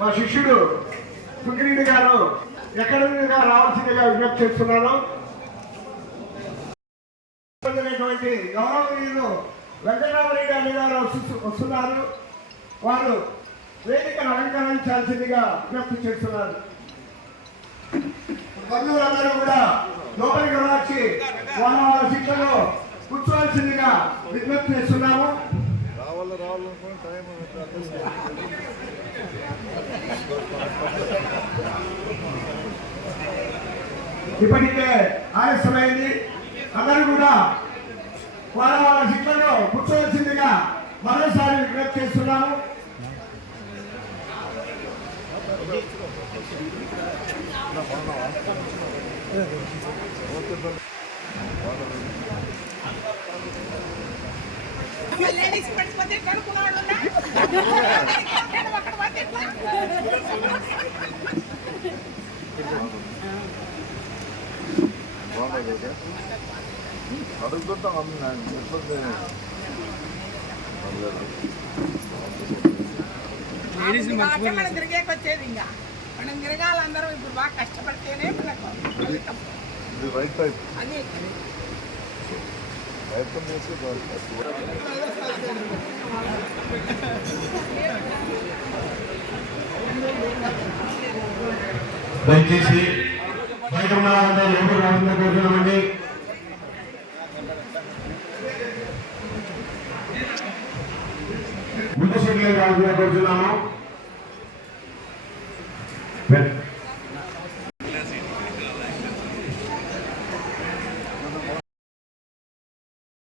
మా శిష్యుడు సుఖిరెడ్డి గారు ఎక్కడ నుండిగా రావాల్సిందిగా విజ్ఞప్తి చేస్తున్నాను. గౌరవనీయులు వెంకటరామరెడ్డి గారు వస్తున్నారు. వారు వేదికను అలంకరించాల్సిందిగా విజ్ఞప్తి చేస్తున్నారు. బంధువులందరూ కూడా లోపలికి వచ్చి వాళ్ళ వాళ్ళ శిక్షలో కూర్చోవాల్సిందిగా విజ్ఞప్తి చేస్తున్నాము. రావాలి రావాలనుకున్న టైం ఇప్పటికే ఆలస్యమైంది అందరూ కూడా వాళ్ళ వాళ్ళ సీట్లలో కూర్చోవలసిందిగా మరోసారి విజ్ఞప్తి చేస్తున్నాము Thank you. అడుగుతుంటాం మనం తిరిగేకి వచ్చేది ఇంకా. మనం తిరగాలి అందరం ఇప్పుడు బాగా కష్టపడితేనే మనకు అది ప్రయత్నం దయచేసి బయట ఉన్నారంటే ఎవరు రాకుండా కోరుతున్నామండి ముందు సీట్లే రాకుండా కోరుతున్నాము.